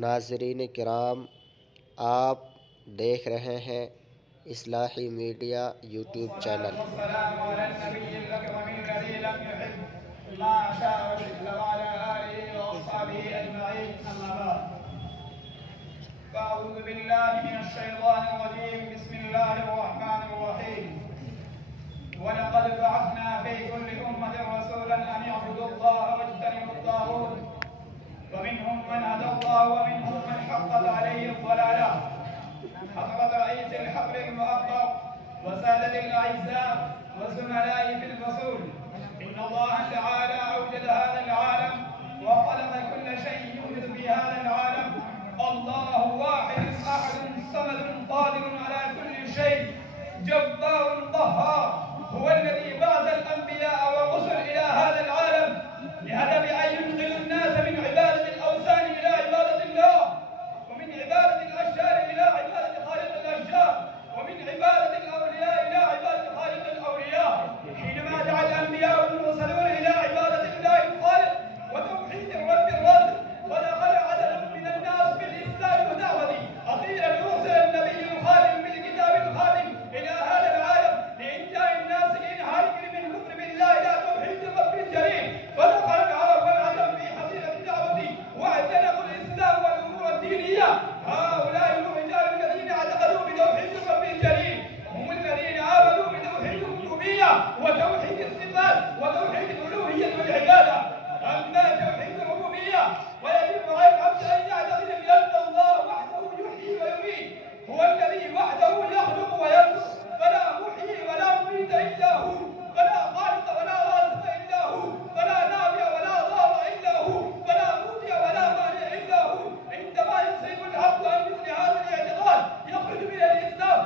नाज़रीन किराम, आप देख रहे हैं इस्लाही मीडिया यूट्यूब चैनल। वलक़द बअथना फ़ी कुल्लि उम्मतिन रसूलन अन यअबुदुल्लाह वज्तनिबुत ताग़ूत वमिनहुम मन हदल्लाह वमिनहुम मन हक़्क़त अलैहि ज़लालह हज़रत रईस al-हब्र al-मुअक़्क़र वसादत al-अ'इज़्ज़ा वज़ुमला'i फ़िल रसूल इन्नल्लाह तआला अवजद हाज़ा al-आलम वख़लक़ कुल्ल शै'इन यूजadu फ़ी हाज़ा al-आलम अल्लाहु वाहिदुन अहदुन समदुन क़ादिरुन अला कुल्लि शै' जब्बारुन क़ह्हार هو الذي بعث الأنبياء والرسل إلى هذا العالم لهدف أن ينقل الناس من عبادة الأوثان إلى عبادة الله، ومن عبادة الأشجار إلى عبادة خالق الأشجار، ومن عبادة الأولياء إلى عبادة خالق الأولياء. حينما دعا الأنبياء والمرسلون إلى عبادة الله الخالق وتوحيد الرب الرازق، ودخل عدد من الناس بالإسلام ودعوته، أخيرا أرسل النبي الخاتم بالكتاب الخاتم إلى هذا العالم لإنجاء الناس من كفر بالله إلى توحيد الرب الجليل. فدخل العرب والعجم في حظيرة دعوته واعتنقوا الإسلام والأمور الدينية. هؤلاء هم الرجال الذين اعتقدوا بتوحيد الرب الجليل، هم الذين آمنوا بتوحيد الربوبية وتوحيد الصفات وتوحيد الألوهية والعبادة. أما توحيد الربوبية ويجب على العبد أن يعتقد بأن الله وحده يحيي ويميت، هو الذي وحده يخلق ويرزق، فلا محيي ولا مميت إلا هو، فلا خالق ولا رازق إلا هو، فلا نافع ولا ضار إلا هو، فلا مودع ولا مانع إلا هو. عندما يصيب العبد عن مثل هذا الاعتقاد يخرج من الإسلام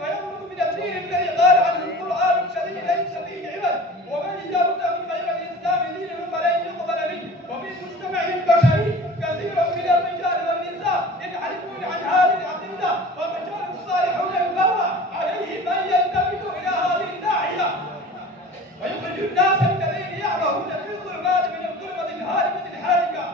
ويخرج من الدين الذي قال عنه القرآن الكريم ليس فيه عوج، ومن يبتغي غير الإسلام دينا فلن يقبل منه. وفي مجتمع البشري كثير من الرجال والنساء ينحرفون عن هذه العقيدة، والرجال الصالحون البررة عليهم أن يلتفتوا إلى هذه الناحية ويخرج الناس الذين يعمهون في الظلمات من الظلمة الهالكة الحارقة.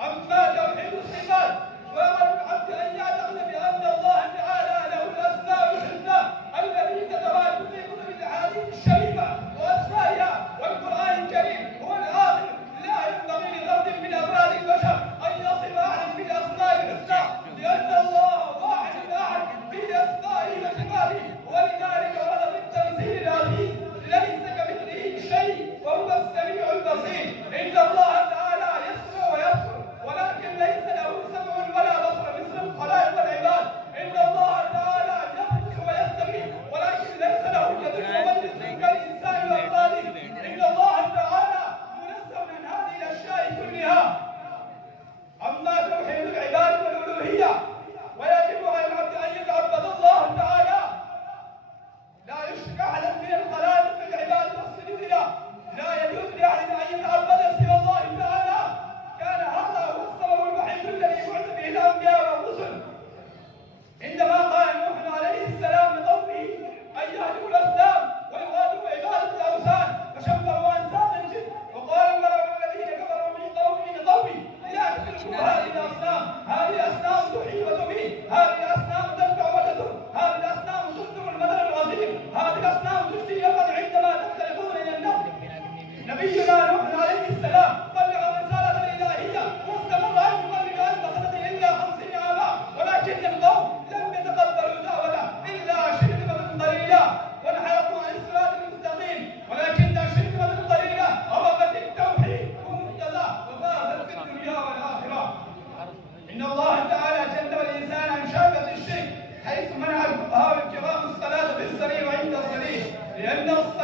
أما توحيد الصفات فأمر العبد أن يعتقد بأن الله تعالى له الأسماء الحسنى التي تتواجد في كتب الأحاديث الشريفة وأسمائها، والقرآن الكريم هو الآخر. لا ينبغي لفرد من أفراد البشر أن يصف أحد بالأسماء الحسنى، لأن الله واحد أحد في أسمائه وصفاته، ولذلك ورد في التنزيل العزيز ليس كمثله شيء وهو السميع البصير. إن الله تعالى يسمع ويبصر ولكن ليس له سمع ولا بصر مثل الخلائق والعباد. إن الله تعالى يقدس ويستغيث ولكن ليس له يد ومجلس كالإنسان وأولاده. إن الله تعالى منزه عن هذه الأشياء كلها. أما توحيد العباد والألوهية ويجب على العبد أن يتعبد الله تعالى، لا يشرك أحدا من الخلائق في العباد والسجود له. لا يجوز لأحد أن يتعبد سوى الله تعالى. كان هذا هو السبب الوحيد الذي بعث به الأنبياء والرسل. عندما قال نوح عليه السلام لقومه أن يهدوا الأصنام ويغادروا عبادة الأوثان فشبهوا أنساب الجن، وقال الملأ الذين كفروا من قومه لقومه لا تتركوا هذه الأصنام، هذه أصنام تحيي وتميت، هذه الأصنام تنفع وتضر، هذه الأصنام تصدر المدد العظيم، هذه الأصنام تشفي الأمل عندما تختلفون إلى النفس. نبينا نوح عليه السلام بلغ الرسالة الإلهية واستمر أن يبلغ ألف سنة إلا 50 عاما، ولكن القوم لم يتقبلوا دعوته إلا شرذمة قليلة وانحرفوا عن الصراط المستقيم. ولكن شرذمة قليلة عرفت التوحيد ومقتضاه وفازت في الدنيا والآخرة. إن الله تعالى جنب الإنسان عن شاكة الشرك، حيث منع الفقهاء الكرام الصلاة في السرير وعند السرير، لأن الصلاة